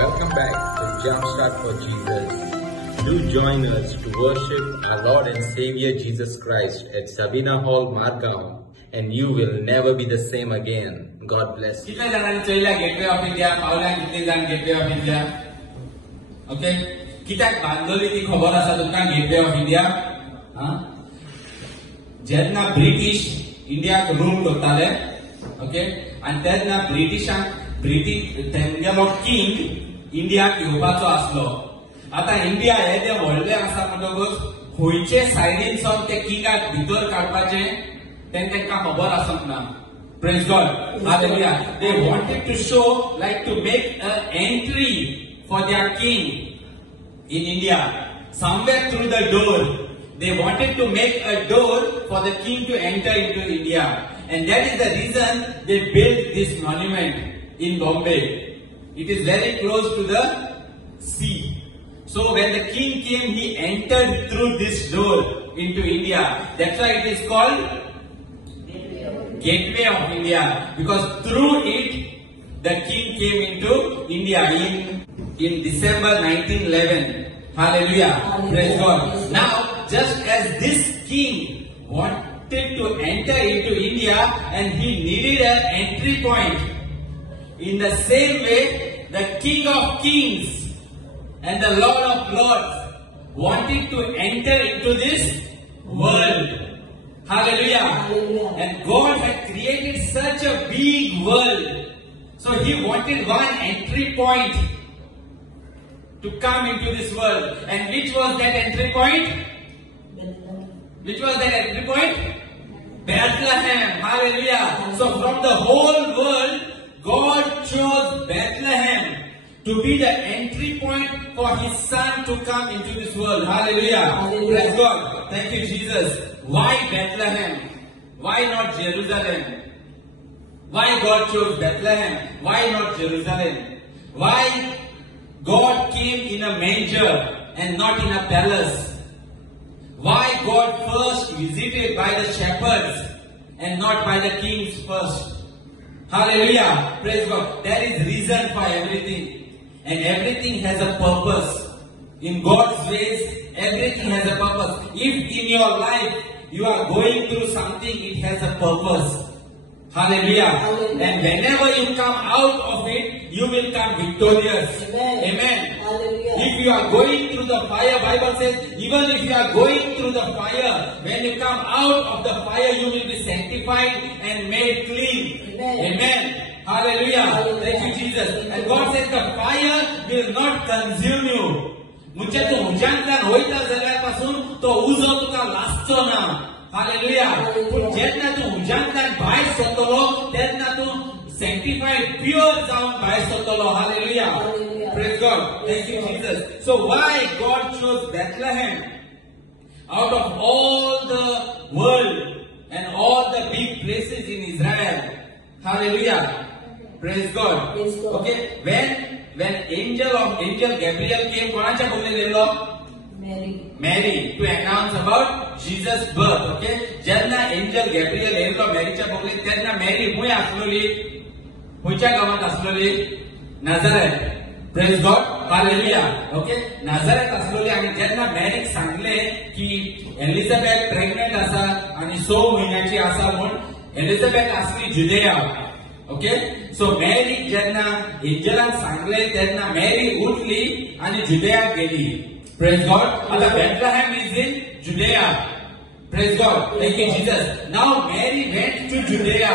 Welcome back to Jumpstart for Jesus. Do join us to worship our Lord and Savior Jesus Christ at Sabina Hall, Margao, and you will never be the same again. God bless you. कितने जणांनी चोयला gateway of India, पावल्या कितने जण gateway of India? Okay, कित्याक बांदलोली ती खबर आसा तुमकां गेटवे ऑफ इंडिया? जेन्ना ब्रिटिश इंडियाक रूल करताले, ओके, आनी तेन्ना ब्रिटीश तेंगेलो किंग इंडियाक येवपाचो आसलो. आता इंडिया हे जे व्हडले आसा म्हणटकूच खंयचे सायडीन सावन ते किंगाक भितर काडपाचे तेंका खबर आसंक ना. Praise God. Hallelujah. They wanted to show, like to make an entry for their king in India. Somewhere through the door. They wanted to make a door for the king to enter into India. And that is the reason they built this monument in Bombay. It is very close to the sea. So when the king came, he entered through this door into India. That's why it is called Gateway of India, because through it the king came into India in December 1911. Hallelujah. Praise God. Now, just as this king wanted to enter into India and he needed an entry point, in the same way the King of Kings and the Lord of Lords wanted to enter into this world. Hallelujah. Hallelujah. And God had created such a big world. So He wanted one entry point to come into this world. And which was that entry point? Which was that entry point? Bethlehem. Hallelujah. So from the whole world, God chose Bethlehem to be the entry point for His Son to come into this world. Hallelujah. Hallelujah. Praise God. Thank you, Jesus. Why Bethlehem? Why not Jerusalem? Why God chose Bethlehem? Why not Jerusalem? Why God came in a manger and not in a palace? Why God first visited by the shepherds and not by the kings first? Hallelujah. Praise God. There is reason for everything. And everything has a purpose. In God's ways, everything has a purpose. If in your life you are going through something, it has a purpose. Hallelujah. Hallelujah. And whenever you come out of it, you will come victorious. Amen. Amen. Hallelujah. If you are going through the fire, Bible says, even if you are going through the fire, when you come out of the fire, you will be sanctified and made clean. Amen. Amen. Hallelujah. Hallelujah. Thank you, Jesus. And God says the fire will not consume you. म्हणजे तू उज्यांतल्यान वयता जाल्यार पासून तो उजो तुका लासचो ना. Hallelujah. पूण जेन्ना तू उज्यांतल्यान भायर सरतलो तेन्ना तू sanctified, pure जावन भायर सरतलो. Hallelujah. Praise God. Thank you, Jesus. So why God chose Bethlehem out of all the world and all the big places in Israel? Hallelujah. Praise God. Praise God. Okay. When angel Gabriel came, कोणाच्या बोलले गेलो? Mary, to announce about Jesus' birth. Okay. जेन्ना angel Gabriel येयलो मॅरीच्या बोगलेक तेन्ना merry खंय आसलोली? खंयच्या गावात आसलोली? Nazareth. Praise God. Hallelujah. Okay. Nazareth आसलोली आणि जेन्ना मॅरीक सांगले की एलिझाबेथ प्रेग्नेंट आसा आणि 6 महिन्याची आसा म्हूण एलिझाबेथ आसली जुदेया. Okay. So Mary जेन्ना एंजलान सांगले तेन्ना मॅरी उठली आणि जुदेयाक गेली. Praise God. आता Bethlehem is in Judea. Praise God. Thank you, Jesus. Now Mary went to Judea.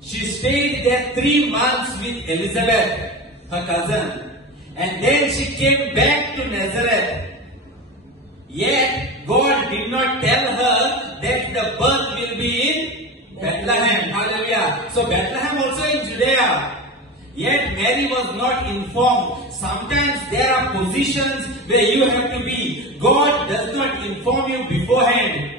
She stayed there 3 months with Elizabeth, her cousin, and then she came back to Nazareth. Yet God did not tell her that the birth will be in Bethlehem. Hallelujah. So Bethlehem also in Judea. Yet Mary was not informed. Sometimes there are positions where you have to be. God does not inform you beforehand.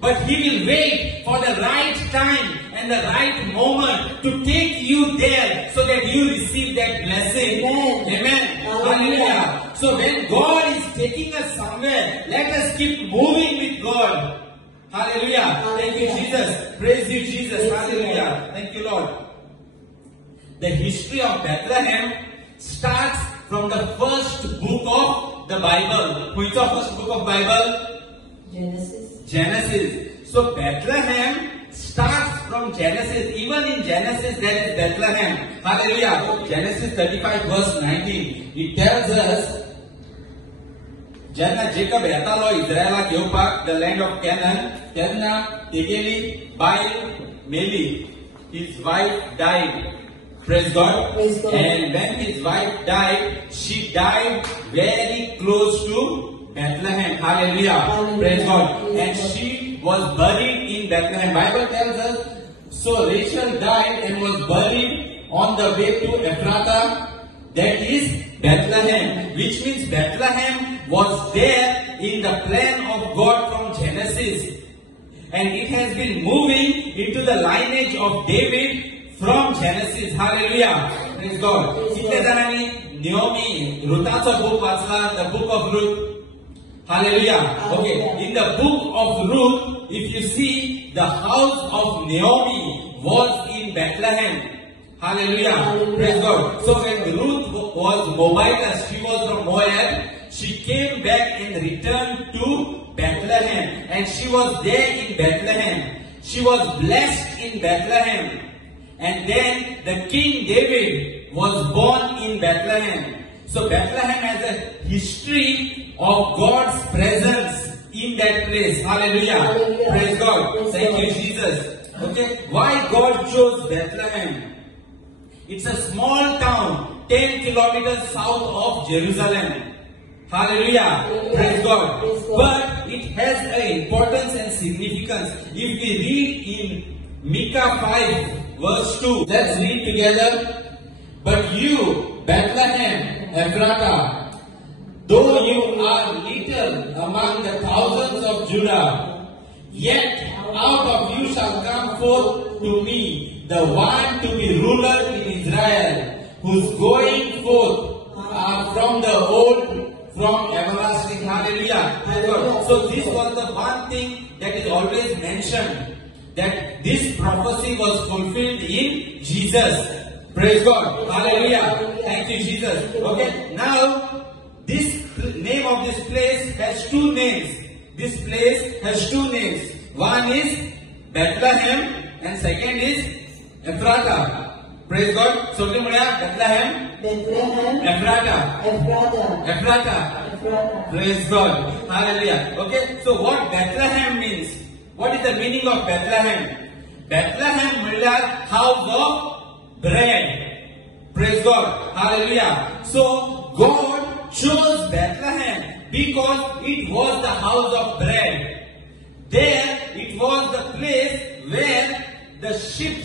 But He will wait for the right time and the right moment to take you there so that you receive that blessing. Amen. Amen. Hallelujah. So when God is taking us somewhere, let us keep moving with God. Hallelujah. Thank you, Jesus. Praise you, Jesus. Hallelujah. Thank you, Lord. the history of Bethlehem starts from the first book of the Bible. Which of first book of Bible? Genesis. So Bethlehem starts from Genesis. Even in Genesis there is Bethlehem. Hallelujah. Genesis 35 verse 19. It tells us, जेन्ना Jacob येतालो इस्रायलाक घेवपाक the land of Canaan, तेन्ना तेगेली बायल मेली. His wife died. Praise God. Praise God. And when his wife died, she died very close to Bethlehem. Hallelujah. Hallelujah. Praise God. Praise And God. she was buried in Bethlehem. Bible tells us, so Rachel died and was buried on the way to Ephrata. That is Bethlehem, which means Bethlehem was there in the plan of God from Genesis. And it has been moving into the lineage of David from Genesis. Hallelujah. Praise God. कितले जाणांनी Naomi, Ruth's book वाचला, the book of Ruth. Hallelujah. Okay. In the book of Ruth, if you see, the house of Naomi was in Bethlehem. Hallelujah. Hallelujah. Praise God. So when Ruth was Moabitess, she was from Moab, she came back and returned to Bethlehem. And she was there in Bethlehem. She was blessed in Bethlehem. And then the King David was born in Bethlehem. So Bethlehem has a history of God's presence in that place. Hallelujah. Hallelujah. Praise God. Praise Thank God. you, Jesus. Okay. Why God chose Bethlehem? It's a small town, 10 kilometers south of Jerusalem. Hallelujah. Hallelujah. Praise God. Praise God. But it has an importance and significance. If we read in Micah 5 verse 2, let's read together. But you, Bethlehem, Ephrata, though you are little among the thousands of Judah, yet out of you shall come forth to me the one to be ruler in Israel, whose going forth are from the old, from everlasting. Hallelujah. Hallelujah. So this was the one thing that is always mentioned, that this prophecy was fulfilled in Jesus. Praise God. Hallelujah. Thank you, Jesus. Okay. Now, this name of this place has two names. This place has two names. One is Bethlehem and second is Ephrata. Praise God. So Bethlehem, Bethlehem, Ephrata, Ephrata, Ephrata. Ephrata. Praise God. Hallelujah. Okay. So what Bethlehem means? What is the meaning of Bethlehem? Bethlehem means house of bread. Praise God. Hallelujah. So God chose Bethlehem because it was the house of bread. There it was the place where the sheep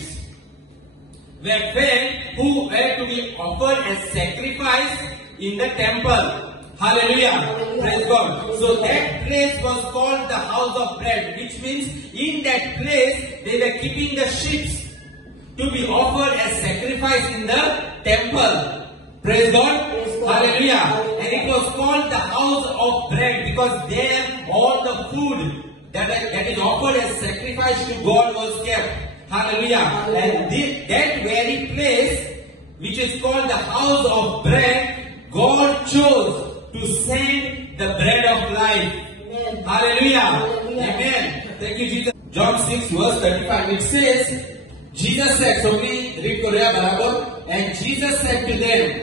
were fed who were to be offered as sacrifice in the temple. Hallelujah. Hallelujah. Praise God. So that place was called the house of bread, which means in that place they were keeping the sheep to be offered as sacrifice in the temple. Praise God. Praise God. Hallelujah. Hallelujah. And it was called the house of bread because there all the food that is offered as sacrifice to God was kept. Hallelujah. Hallelujah. And that very place, which is called the house of bread, God chose to send the bread of life. Amen. Hallelujah. Hallelujah. Amen. Thank you, Jesus. John 6 verse 35. It says, Jesus said, so we read Korea barabar, and Jesus said to them,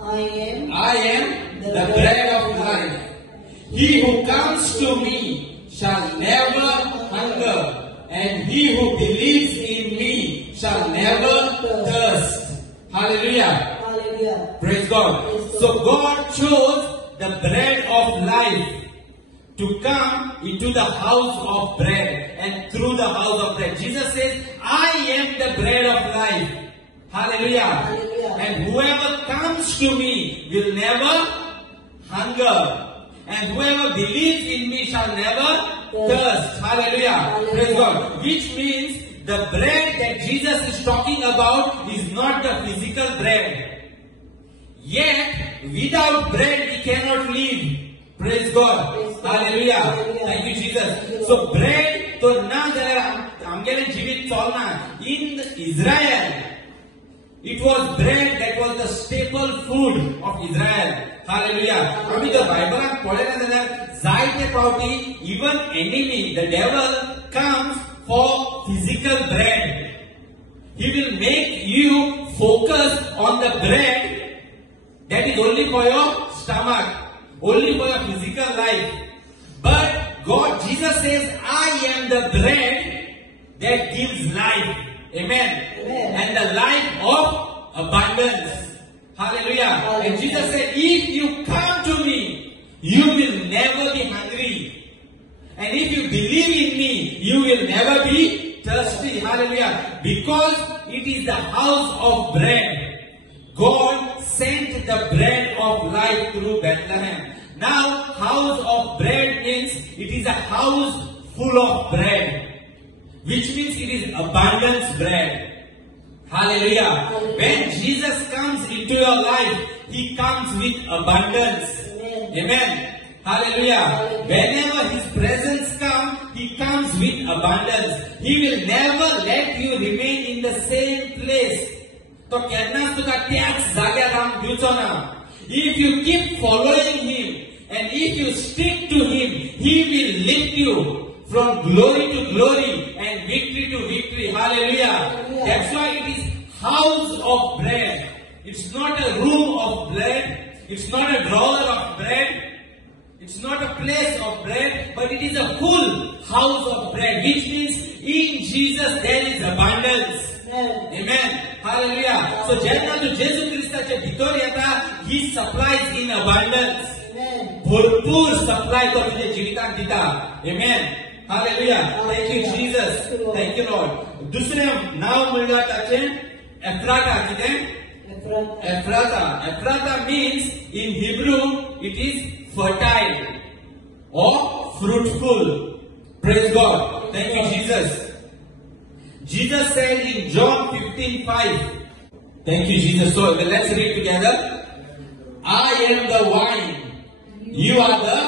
I am the bread of life. He who comes to me shall never hunger, and he who believes in me shall never thirst. Hallelujah. Hallelujah. Praise God. So God chose the bread of life to come into the house of bread, and through the house of bread. Jesus says, I am the bread of life. Hallelujah. Hallelujah. And whoever comes to me will never hunger. And whoever believes in me shall never thirst. Hallelujah. Hallelujah. Praise God. Which means the bread that Jesus is talking about is not the physical bread. Yet, without bread we cannot live. Praise God. Praise God. Hallelujah. Hallelujah. Thank you, Jesus. Thank you, So Lord. bread to na jara amgele jivit cholna in Israel. It was bread that was the staple food of Israel. Hallelujah. आम्ही जर बायबलात पळयलें जाल्यार जायते फावटी even enemy, the devil comes for physical bread. He will make you focus on the bread that is only for your stomach, only for your physical life. But God, Jesus says, I am the bread that gives life. Amen. Amen. And the life of abundance. Hallelujah. Hallelujah. And Jesus said, if you come to me, you will never be hungry. And if you believe in me, you will never be thirsty. Hallelujah. Because it is the house of bread. God sent the bread of life through Bethlehem. Now, house of bread means it is a house full of bread. Which means it is abundance bread. Hallelujah. Hallelujah. When Jesus comes into your life, He comes with abundance. Amen. Amen. Hallelujah. Hallelujah. Whenever His presence comes, He comes with abundance. He will never let you remain in the same place. तो केन्नाच तुका त्याच जाग्यार रावंक दिवचो ना. If you keep following Him and if you stick to Him, He will lift you from glory to glory and victory to victory. Hallelujah. Hallelujah. That's why it is house of bread. It's not a room of bread. It's not a drawer of bread. It's not a place of bread, but it is a full house of bread, which means in Jesus there is abundance. Amen. Amen. Hallelujah. So जेन्ना तू जेजू क्रिस्ताचे भितर येता, He supplies in abundance. Amen. भरपूर supply तो तुझे जिवितांत दिता. Amen. Hallelujah. Thank you Jesus. Thank you Lord. दुसरे नाव म्हणल्यार ताचे एफ्राता. कितें? Ephrata. Ephrata means in Hebrew it is fertile or fruitful. Praise God. Thank you Jesus. Jesus said in John 15:5. Thank you Jesus. So let's read together. I am the vine. You are the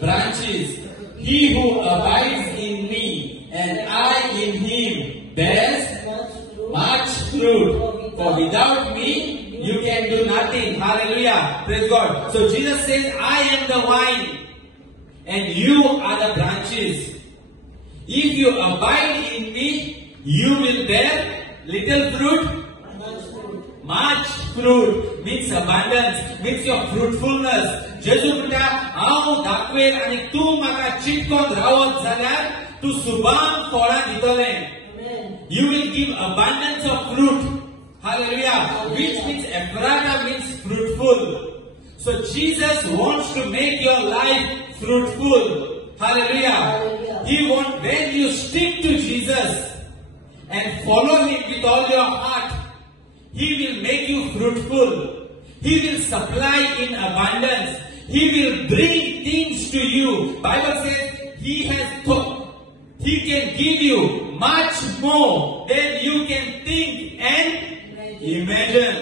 branches. He who abides in me and I in him bears much fruit. For without me, you can do nothing. Hallelujah. Praise God. So Jesus says, I am the vine and you are the branches. If you abide in me, you will bear little fruit, much fruit. Means abundance, means your fruitfulness. जेजू म्हणटा हांव दाखवेल आनी तूं म्हाका चिटकोन रावत जाल्यार तूं सुबान फळां दितलें. You will give abundance of fruit. Hallelujah. Which means Ephrata means fruitful. So Jesus wants to make your life fruitful. Hallelujah. He wants, when you stick to Jesus and follow Him with all your heart, He will make you fruitful. He will supply in abundance. He will bring things to you. Bible says He has thought. He can give you much more than you can think and imagine.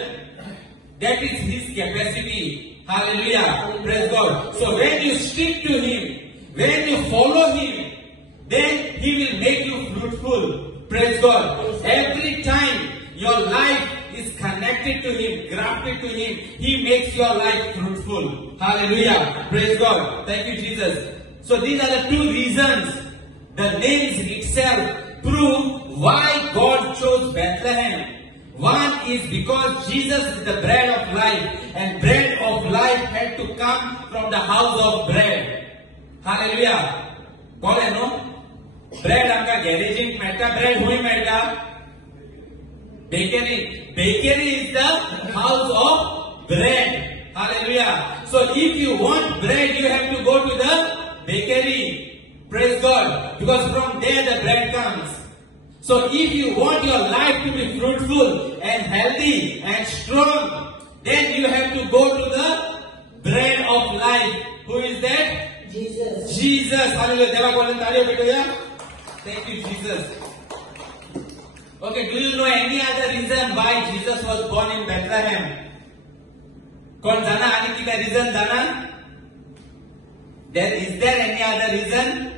That is His capacity. Hallelujah. Praise God. So when you stick to Him, when you follow Him, then He will make you fruitful. Praise God. Every time your life is connected to Him, grafted to Him, He makes your life fruitful. Hallelujah. Praise God. Thank you, Jesus. So these are the two reasons. The names itself prove why God chose Bethlehem. One is because Jesus is the bread of life, and bread of life had to come from the house of bread. Hallelujah. Kole no? Bread amka garaging melta, bread hui melta? Bakery. Bakery is the house of bread. Hallelujah. So if you want bread, you have to go to the bakery. Praise God. Because from there the bread comes. So if you want your life to be fruitful and healthy and strong, then you have to go to the bread of life. Who is that? Jesus. Jesus. Hallelujah. Deva golden taaliyo betoya. Thank you, Jesus. Okay, do you know any other reason why Jesus was born in Bethlehem? Kon jana ani kita reason jana? Is there any other reason?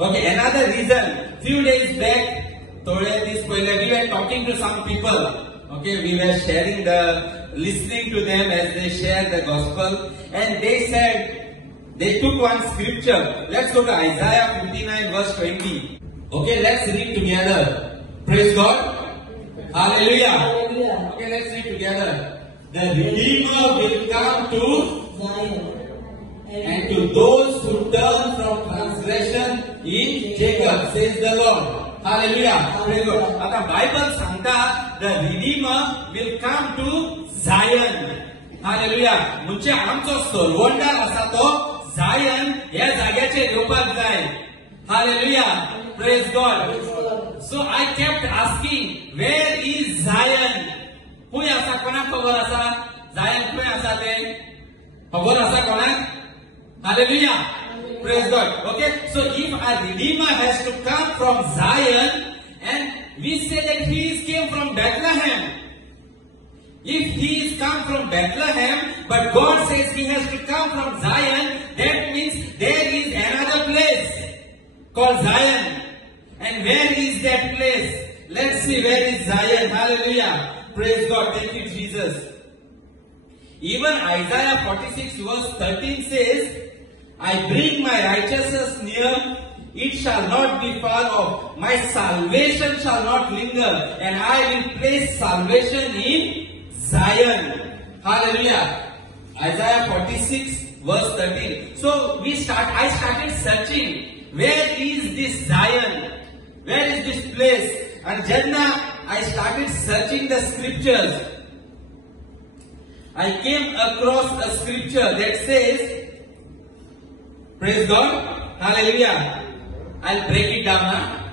Okay, another reason. Few days back, थोड़े this पहले we were talking to some people. Okay, we were sharing listening to them as they share the gospel, and they said they took one scripture. Let's go to Isaiah 59 verse 20. Okay, let's read together. Praise God. Hallelujah. Hallelujah. Okay, let's read together. The Redeemer will come to Zion. and to those who turn from transgression in Jacob, says the Lord. Hallelujah. Praise God. आता Bible सांगता the Redeemer will come to Zion. Hallelujah. म्हणजे आमचो सोलवंडार आसा तो Zion या जाग्याचेर येवपाक जाय. Hallelujah. Praise God. So I kept asking, where is Zion? Who asa कोणाक खबर आसा? Zion खंय आसा ते? खबर आसा कोणाक? Hallelujah. Praise God. Okay. So if our Redeemer has to come from Zion, and we say that he came from Bethlehem. If he is come from Bethlehem, but God says he has to come from Zion, that means there is another place called Zion. And where is that place? Let's see where is Zion. Hallelujah. Praise God. Thank you, Jesus. Even Isaiah 46 verse 13 says, I bring my righteousness near, it shall not be far off. My salvation shall not linger, and I will place salvation in Zion. Hallelujah. Isaiah 46 verse 13. So I started searching, where is this Zion? Where is this place? And Jadna, I started searching the scriptures. I came across a scripture that says, praise God, hallelujah. I'll break it down now.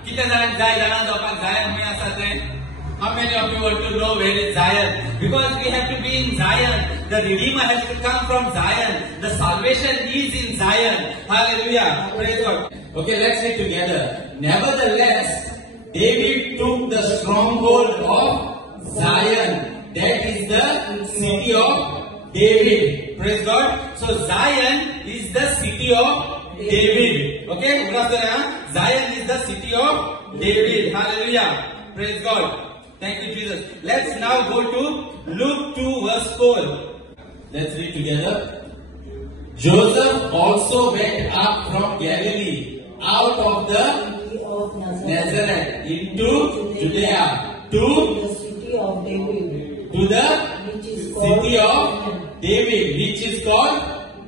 How many of you want to know where is Zion? Because we have to be in Zion. The Redeemer has to come from Zion. The salvation is in Zion. Hallelujah. Praise God. Okay, let's read together. Nevertheless, David took the stronghold of Zion. That is the city of David. Praise God. So Zion is the city of David. Okay? Zion is the city of David. Hallelujah. Praise God. Thank you, Jesus. Let's now go to Luke 2 verse 4. Let's read together. Joseph also went up from Galilee, out of the Nazareth into Judea, to the city of David, to the city of David, which is called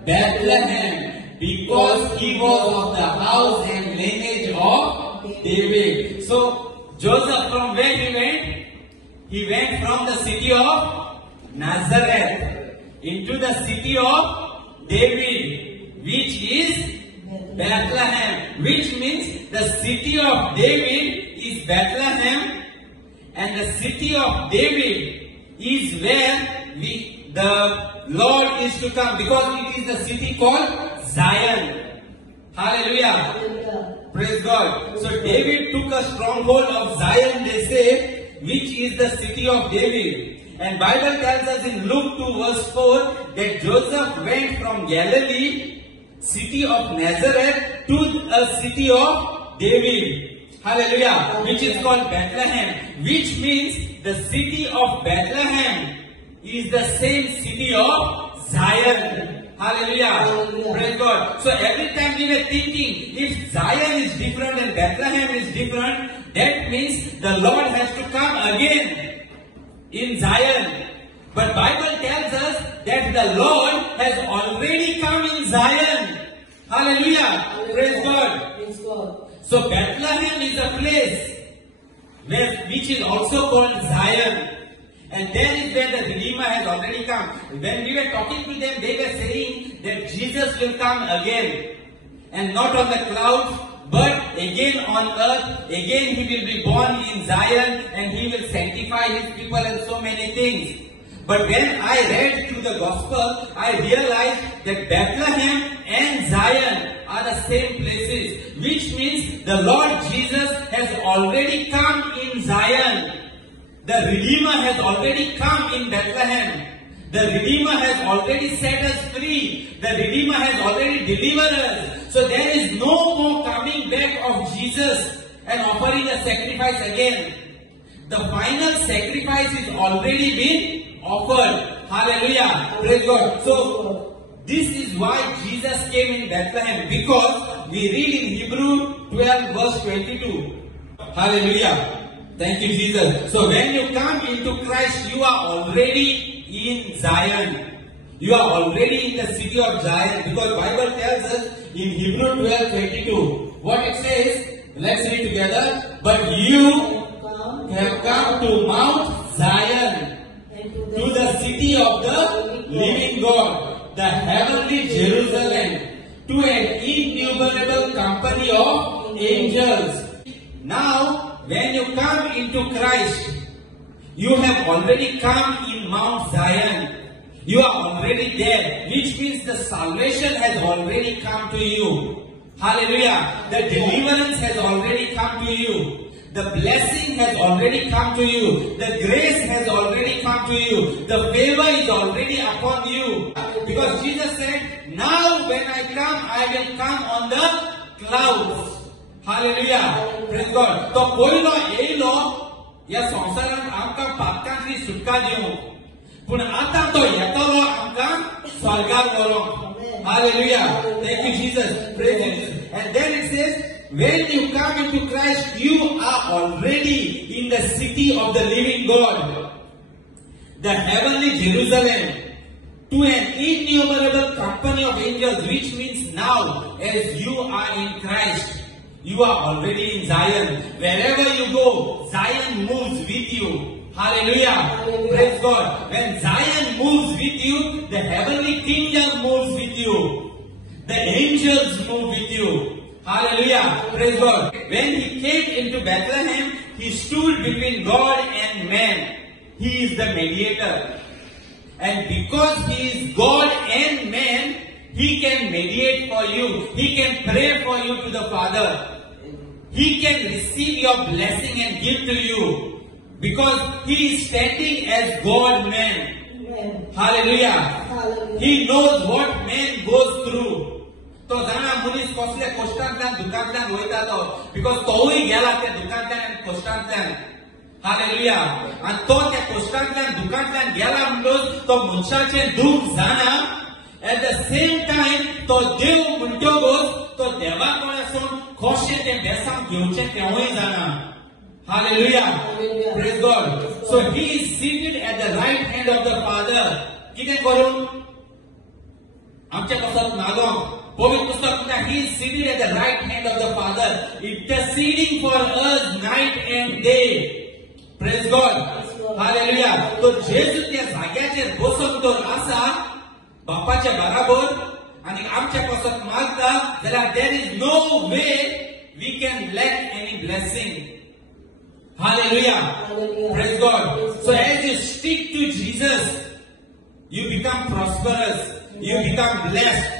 Bethlehem, because he was of the house and lineage of David. So Joseph, from where he went? He went from the city of Nazareth into the city of David, which is Bethlehem, which means the city of David is Bethlehem, and the city of David is where the Lord is to come, because it is the city called Zion. Hallelujah. Hallelujah. Praise God. So David took a stronghold of Zion, they say, which is the city of David. And Bible tells us in Luke 2 verse 4 that Joseph went from Galilee, city of Nazareth, to a city of David. Hallelujah. Which is called Bethlehem. Which means the city of Bethlehem is the same city of Zion. Hallelujah. Hallelujah. Praise God. So every time we were thinking, if Zion is different and Bethlehem is different, that means the Lord has to come again in Zion. But Bible tells us that the Lord has already come in Zion. Hallelujah. Praise God. Praise God. So Bethlehem is a place which is also called Zion. And there is where the Redeemer has already come. When we were talking to them, they were saying that Jesus will come again. And not on the clouds, but again on earth. Again he will be born in Zion, and he will sanctify his people and so many things. But when I read through the gospel, I realized that Bethlehem and Zion are the same places. Which means the Lord Jesus has already come in Zion. The Redeemer has already come in Bethlehem. The Redeemer has already set us free. The Redeemer has already delivered us. So there is no more coming back of Jesus and offering a sacrifice again. The final sacrifice is already been offered. Hallelujah. Praise God. So, this is why Jesus came in Bethlehem, because we read in Hebrew 12 verse 22. Hallelujah. Thank you, Jesus. So when you come into Christ, you are already in Zion. You are already in the city of Zion, because Bible tells us in Hebrew 12:22 what it says. Let's read together. But you have come to Mount Zion, to the city of the living God, the heavenly Jerusalem, to an innumerable company of angels. Now, when you come into Christ, you have already come in Mount Zion. You are already there, which means the salvation has already come to you. Hallelujah. The deliverance has already come to you. The blessing has already come to you. The grace has already come to you. The favor is already upon you. Because Jesus said, now when I will come on the clouds. Hallelujah. Praise God. तो पहिलो येयलो या संसारांत आमकां पापकांतली सुटका दिवंक, पूण आतां तो येतलो आमकां स्वर्गार व्हरोंक. Hallelujah. Thank you, Jesus. Praise Jesus. And then it says, when you come into Christ, you are already in the city of the living God, the heavenly Jerusalem, to an innumerable company of angels, which means now, as you are in Christ, you are already in Zion. Wherever you go, Zion moves with you. Hallelujah. Hallelujah. Praise God. When Zion moves with you, the heavenly kingdom moves with you. The angels move with you. Hallelujah. Praise God. When he came into Bethlehem, he stood between God and man. He is the mediator. And because he is God and man, he can mediate for you. He can pray for you to the Father. He can receive your blessing and give to you. Because he is standing as God-man. Hallelujah. Hallelujah. He knows what man goes through. तो जाणा मनीस कसले कश्टांतल्यान दुखांतल्यान वयता तो, because तोवूय गेला त्या दुखांतल्यान आनी कश्टांतल्यान. हालेलुया. आनी तो त्या कश्टांतल्यान दुखांतल्यान गेला म्हणटच तो मनशाचें दूख जाणा. एट द सेम टाइम तो देव म्हणटकच तो देवा कडेसून कशें तें बेसांव घेवचें तेवूय जाणा. Hallelujah. Praise God. So he is seated at the right hand of the Father. कितें करून आमच्या पासत मागोंक. पवित्र पुस्तक म्हणटा, he is seated at the right hand of the Father, interceding for us night and day. Praise God. Hallelujah. तो जेजू त्या जाग्याचेर बसून तो आसा बापाच्या बराबर आनी आमच्या पासत मागता, जाल्यार there is no way we can lack any blessing. Hallelujah. Hallelujah. Praise God. So as you stick to Jesus, you become prosperous, you become blessed,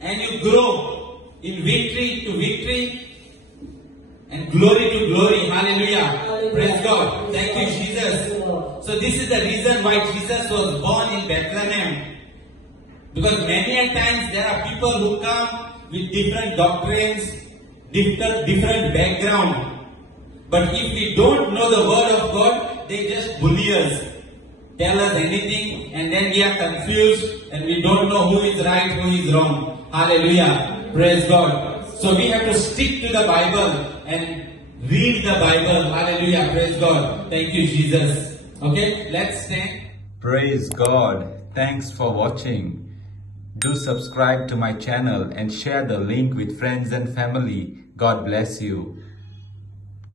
and you grow in victory to victory and glory to glory. Hallelujah. Hallelujah. Praise God. Thank you, Jesus. So this is the reason why Jesus was born in Bethlehem. Because many a times there are people who come with different doctrines, different background. But if we don't know the word of God, they just bully us, tell us anything, and then we are confused and we don't know who is right, who is wrong. Hallelujah. Praise God. So we have to stick to the Bible and read the Bible. Hallelujah. Praise God. Thank you, Jesus. Okay, let's stand. Praise God. Thanks for watching. Do subscribe to my channel and share the link with friends and family. God bless you.